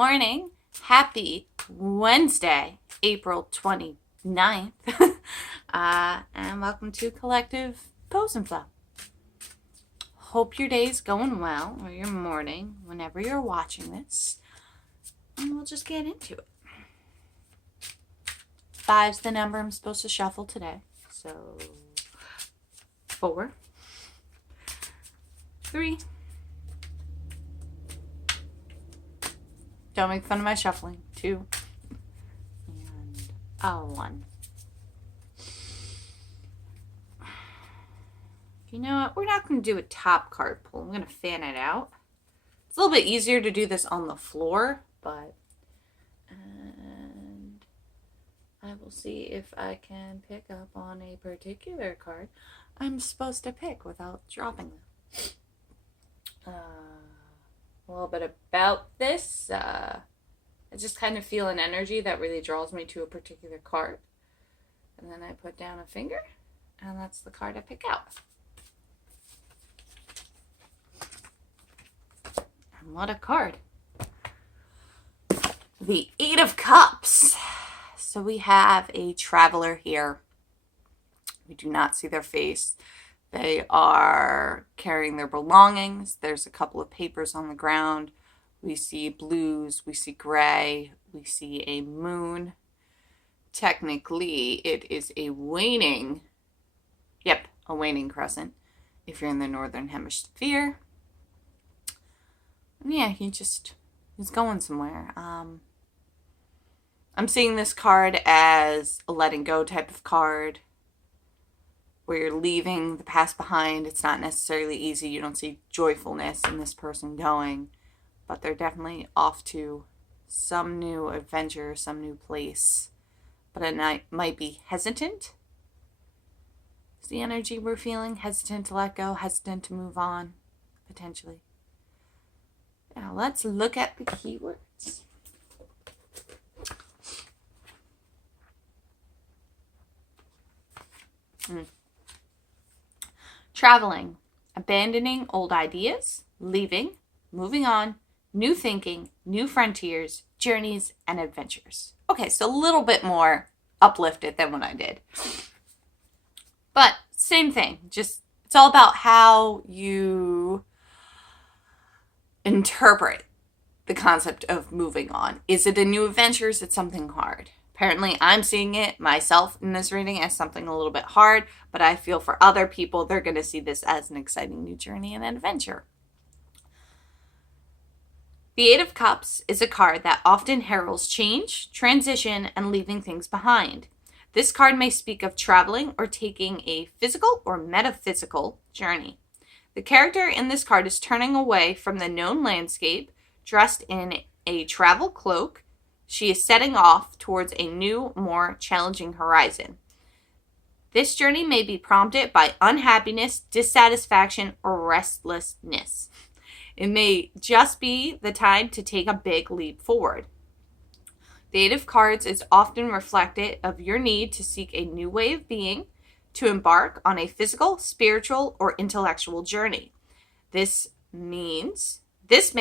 morning. Happy Wednesday, April 29th. And welcome to Collective Pose and Flow. Hope your day's going well, or your morning, whenever you're watching this. And we'll just get into it. 5's the number I'm supposed to shuffle today. So 4, 3. Don't make fun of my shuffling. 2 and 1. You know what? We're not going to do a top card pull. I'm going to fan it out. It's a little bit easier to do this on the floor, but and I will see if I can pick up on a particular card I'm supposed to pick without dropping them. A little bit about this. I just kind of feel an energy that really draws me to a particular card. And then I put down a finger, and that's the card I pick out. And what a card. The 8 of Cups. So we have a traveler here. We do not see their face. They are carrying their belongings. There's a couple of papers on the ground. We see blues. We see gray. We see a moon. Technically, it is a waning. Yep, a waning crescent if you're in the northern hemisphere. And yeah, he's going somewhere. I'm seeing this card as a letting go type of card, where you're leaving the past behind. It's not necessarily easy. You don't see joyfulness in this person going, but they're definitely off to some new adventure, some new place. But it might be hesitant. It's the energy we're feeling. Hesitant to let go, hesitant to move on, potentially. Now let's look at the keywords. Traveling, abandoning old ideas, leaving, moving on, new thinking, new frontiers, journeys, and adventures. Okay, so a little bit more uplifted than what I did. But same thing, just it's all about how you interpret the concept of moving on. Is it a new adventure? Is it something hard? Apparently, I'm seeing it myself in this reading as something a little bit hard, but I feel for other people, they're going to see this as an exciting new journey and adventure. The 8 of Cups is a card that often heralds change, transition, and leaving things behind. This card may speak of traveling or taking a physical or metaphysical journey. The character in this card is turning away from the known landscape, dressed in a travel cloak. She is setting off towards a new, more challenging horizon. This journey may be prompted by unhappiness, dissatisfaction, or restlessness. It may just be the time to take a big leap forward. The 8 of Cards is often reflective of your need to seek a new way of being, to embark on a physical, spiritual, or intellectual journey. This may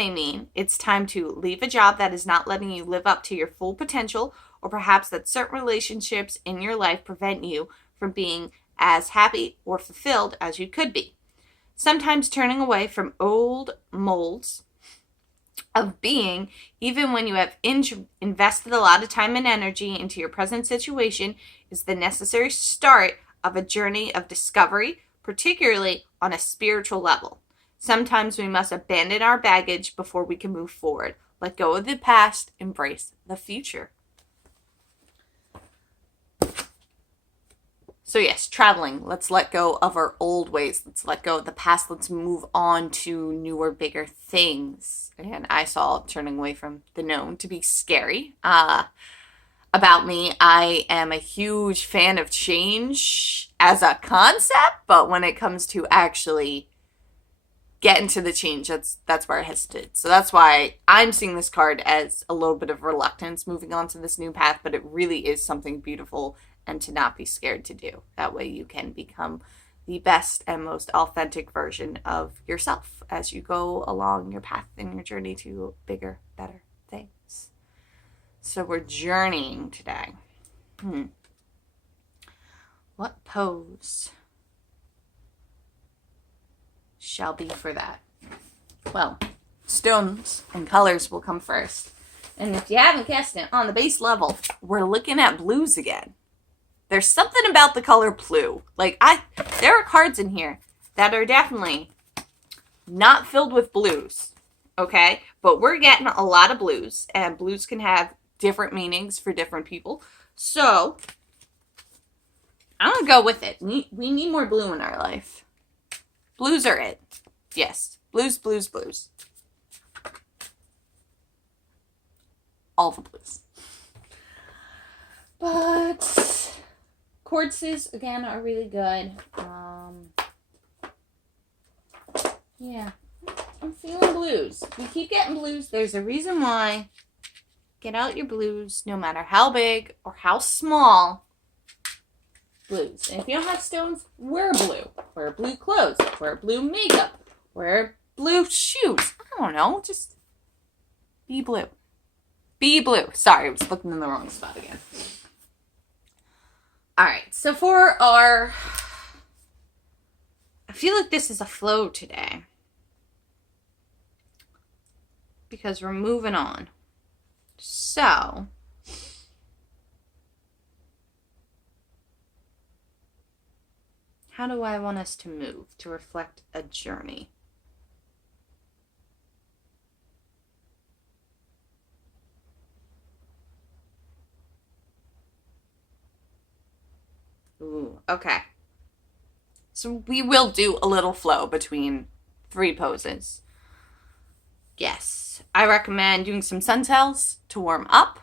mean it's time to leave a job that is not letting you live up to your full potential, or perhaps that certain relationships in your life prevent you from being as happy or fulfilled as you could be. Sometimes turning away from old molds of being, even when you have invested a lot of time and energy into your present situation, is the necessary start of a journey of discovery, particularly on a spiritual level. Sometimes we must abandon our baggage before we can move forward. Let go of the past, embrace the future. So yes, traveling. Let's let go of our old ways. Let's let go of the past. Let's move on to newer, bigger things. And I saw turning away from the known to be scary. About me, I am a huge fan of change as a concept, but when it comes to actually get into the change, that's where I hesitate. So that's why I'm seeing this card as a little bit of reluctance moving on to this new path, but it really is something beautiful and to not be scared to do. That way you can become the best and most authentic version of yourself as you go along your path in your journey to bigger, better things. So we're journeying today. What pose shall be for that? Well, stones and colors will come first. And if you haven't guessed it, on the base level, we're looking at blues again. There's something about the color blue. There are cards in here that are definitely not filled with blues, okay? But we're getting a lot of blues, and blues can have different meanings for different people. So, I'm going to go with it. We need more blue in our life. Blues are it. Yes. Blues, blues, blues. All the blues. But quartzes, again, are really good. Yeah. I'm feeling blues. We keep getting blues. There's a reason why. Get out your blues, no matter how big or how small. Blues. And if you don't have stones, wear blue. Wear blue clothes. Wear blue makeup. Wear blue shoes. I don't know. Just be blue. Be blue. Sorry, I was looking in the wrong spot again. Alright, so for our... I feel like this is a flow today. Because we're moving on. So... how do I want us to move to reflect a journey? Ooh, okay. So we will do a little flow between 3 poses. Yes, I recommend doing some sun cells to warm up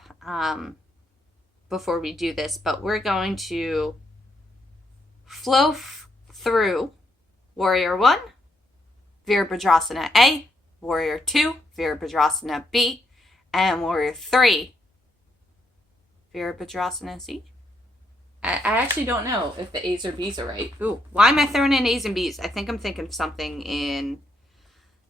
before we do this, but we're going to flow through Warrior 1, Virabhadrasana A, Warrior 2, Virabhadrasana B, and Warrior 3, Virabhadrasana C. I actually don't know if the A's or B's are right. Ooh, why am I throwing in A's and B's? I think I'm thinking of something in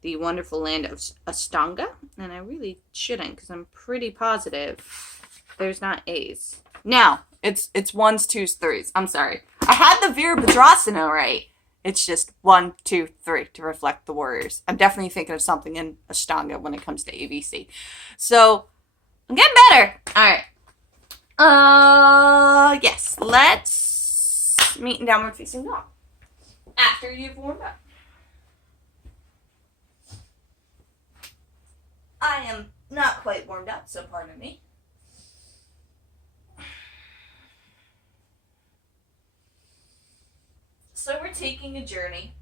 the wonderful land of Ashtanga, and I really shouldn't because I'm pretty positive there's not A's. No, it's 1s, 2s, 3s. I'm sorry. I had the Virabhadrasana right. It's just 1, 2, 3 to reflect the warriors. I'm definitely thinking of something in Ashtanga when it comes to ABC. So, I'm getting better. All right. Yes, let's meet in downward facing dog after you've warmed up. I am not quite warmed up, so pardon me. So we're taking a journey.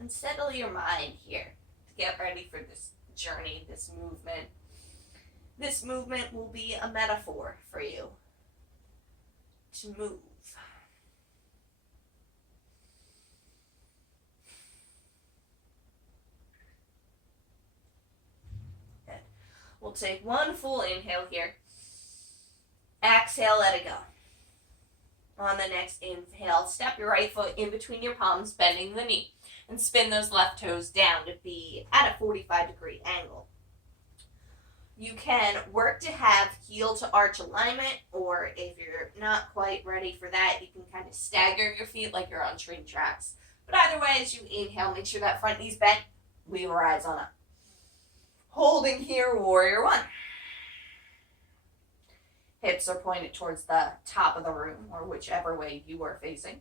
And settle your mind here to get ready for this journey, this movement. This movement will be a metaphor for you to move. Good. We'll take one full inhale here. Exhale, let it go. On the next inhale, step your right foot in between your palms, bending the knee, and spin those left toes down to be at a 45-degree angle. You can work to have heel to arch alignment, or if you're not quite ready for that, you can kind of stagger your feet like you're on train tracks. But either way, as you inhale, make sure that front knee's bent. We rise on up. Holding here, Warrior 1. Hips are pointed towards the top of the room, or whichever way you are facing.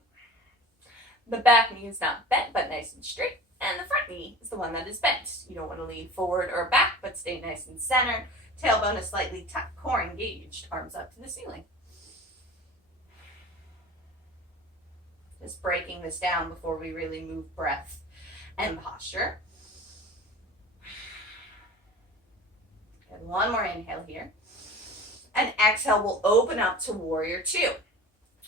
The back knee is not bent, but nice and straight. And the front knee is the one that is bent. You don't want to lean forward or back, but stay nice and centered. Tailbone is slightly tucked, core engaged, arms up to the ceiling. Just breaking this down before we really move breath and posture. Good. One more inhale here. And exhale, we'll open up to Warrior 2.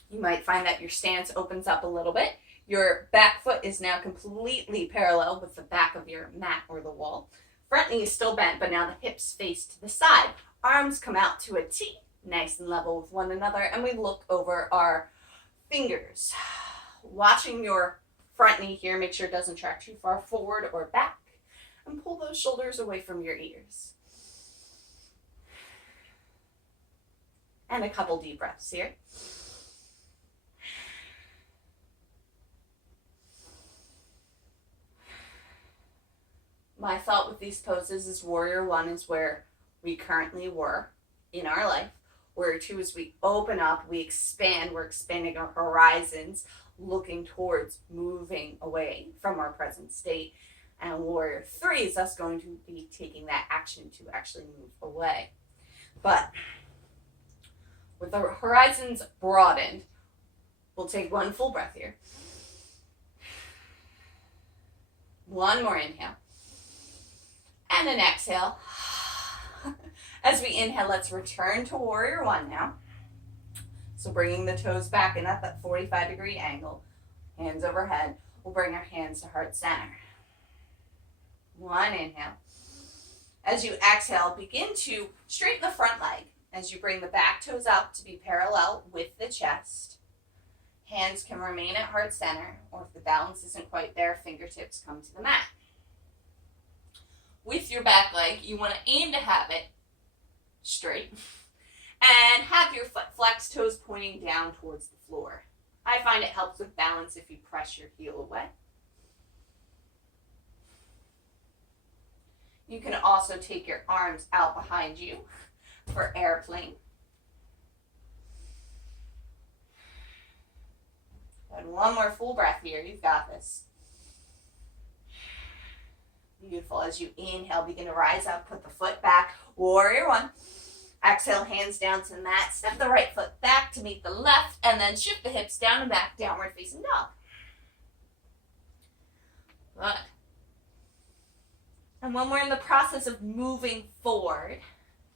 You might find that your stance opens up a little bit. Your back foot is now completely parallel with the back of your mat or the wall. Front knee is still bent, but now the hips face to the side. Arms come out to a T, nice and level with one another, and we look over our fingers. Watching your front knee here, make sure it doesn't track too far forward or back. And pull those shoulders away from your ears. And a couple deep breaths here. My thought with these poses is warrior one is where we currently were in our life. Warrior two is we open up, we expand, we're expanding our horizons, looking towards moving away from our present state. And warrior three is us going to be taking that action to actually move away. But with the horizons broadened, we'll take one full breath here. One more inhale. And an exhale. As we inhale, let's return to warrior one now. So bringing the toes back in at that 45-degree angle. Hands overhead. We'll bring our hands to heart center. One inhale. As you exhale, begin to straighten the front leg. As you bring the back toes up to be parallel with the chest. Hands can remain at heart center, or if the balance isn't quite there, fingertips come to the mat. With your back leg, you want to aim to have it straight and have your foot flex, toes pointing down towards the floor. I find it helps with balance if you press your heel away. You can also take your arms out behind you for airplane. And one more full breath here. You've got this. Beautiful. As you inhale, begin to rise up, put the foot back. Warrior one. Exhale, hands down to the mat. Step the right foot back to meet the left, and then shift the hips down and back, downward facing dog. Good. And when we're in the process of moving forward,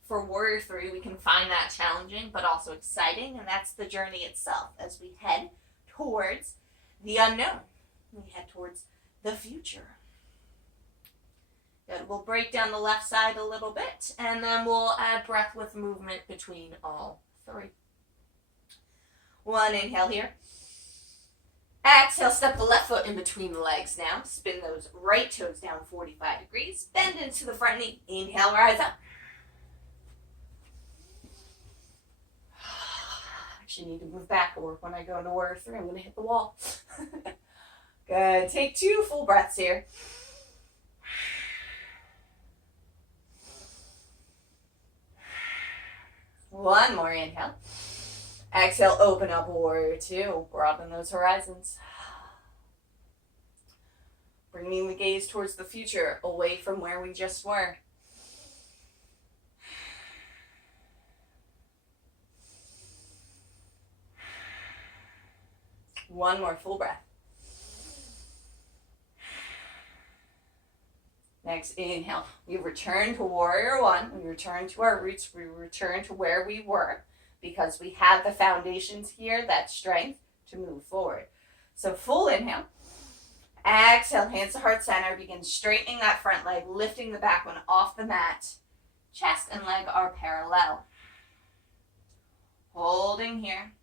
for warrior three, we can find that challenging, but also exciting, and that's the journey itself as we head towards the unknown. We head towards the future. Good. We'll break down the left side a little bit, and then we'll add breath with movement between all three. One inhale here. Exhale, step the left foot in between the legs now. Spin those right toes down 45 degrees. Bend into the front knee. Inhale, rise up. Actually need to move back, or when I go into warrior three, I'm going to hit the wall. Good. Take two full breaths here. One more inhale. Exhale, open up, warrior two. Broaden those horizons. Bringing the gaze towards the future, away from where we just were. One more full breath. Next inhale, we return to warrior one. We return to our roots. We return to where we were because we have the foundations here, that strength to move forward. So full inhale. Exhale, hands to heart center. Begin straightening that front leg, lifting the back one off the mat. Chest and leg are parallel. Holding here.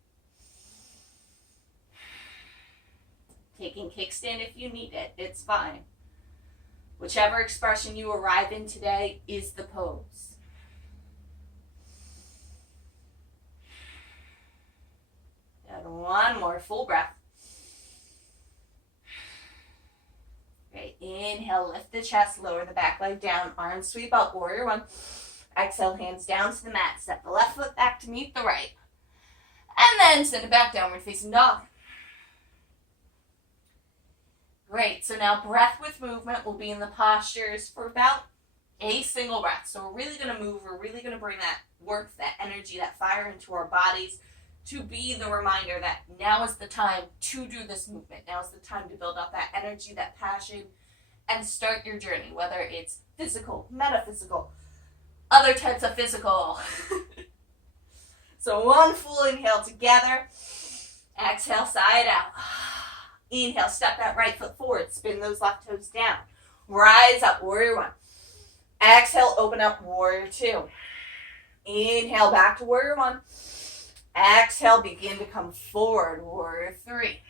Taking kickstand if you need it, it's fine. Whichever expression you arrive in today is the pose. And one more full breath. Great. Inhale, lift the chest, lower the back leg down, arms sweep up, warrior one. Exhale, hands down to the mat. Step the left foot back to meet the right. And then send it back, downward facing dog. Great, so now breath with movement will be in the postures for about a single breath. So we're really going to move, we're really going to bring that warmth, that energy, that fire into our bodies to be the reminder that now is the time to do this movement. Now is the time to build up that energy, that passion, and start your journey, whether it's physical, metaphysical, other types of physical. So one full inhale together. Exhale, side out. Inhale, step that right foot forward. Spin those left toes down. Rise up, warrior one. Exhale, open up, warrior two. Inhale, back to warrior one. Exhale, begin to come forward, warrior three.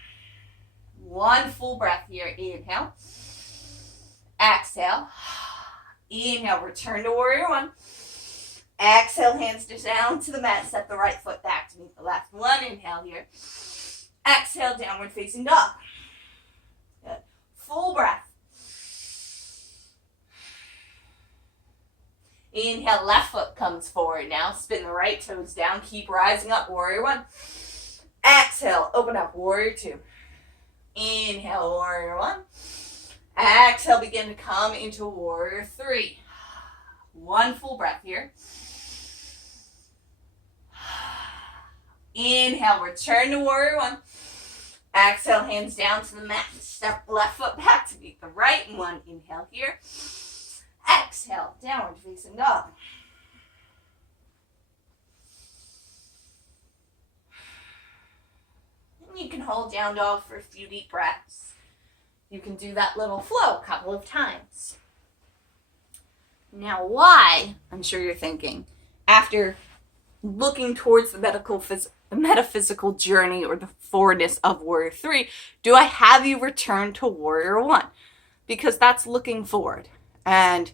One full breath here. Inhale. Exhale. Inhale, return to warrior one. Exhale, hands down to the mat. Step the right foot back to meet the left. One inhale here. Exhale, downward facing dog. Good. Full breath. Inhale, left foot comes forward now. Spin the right toes down. Keep rising up, warrior one. Exhale, open up, warrior two. Inhale, warrior one. Exhale, begin to come into warrior three. One full breath here. Inhale, return to warrior one. Exhale, hands down to the mat. Step left foot back to meet the right. One inhale here. Exhale, downward facing dog. And you can hold down dog for a few deep breaths. You can do that little flow a couple of times. Now, why, I'm sure you're thinking, after looking towards the metaphysical journey or the forwardness of warrior three, do I have you return to warrior one? Because that's looking forward. And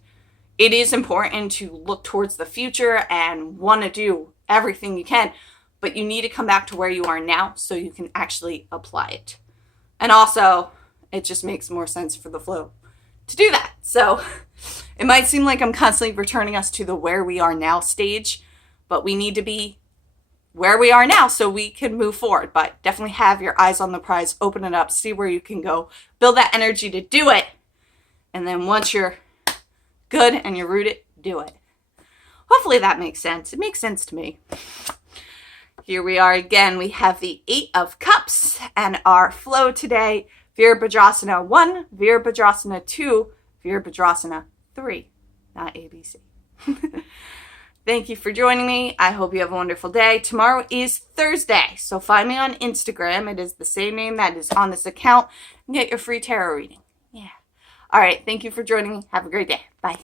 it is important to look towards the future and want to do everything you can, but you need to come back to where you are now so you can actually apply it. And also, it just makes more sense for the flow to do that. So it might seem like I'm constantly returning us to the where we are now stage, but we need to be where we are now so we can move forward. But definitely have your eyes on the prize, open it up, see where you can go, build that energy to do it. And then once you're good and you're rooted, do it. Hopefully that makes sense. It makes sense to me. Here we are again. We have the 8 of Cups and our flow today. Virabhadrasana 1, Virabhadrasana 2, Virabhadrasana 3. Not ABC. Thank you for joining me. I hope you have a wonderful day. Tomorrow is Thursday, so find me on Instagram. It is the same name that is on this account. And get your free tarot reading. Yeah. All right. Thank you for joining me. Have a great day. Bye.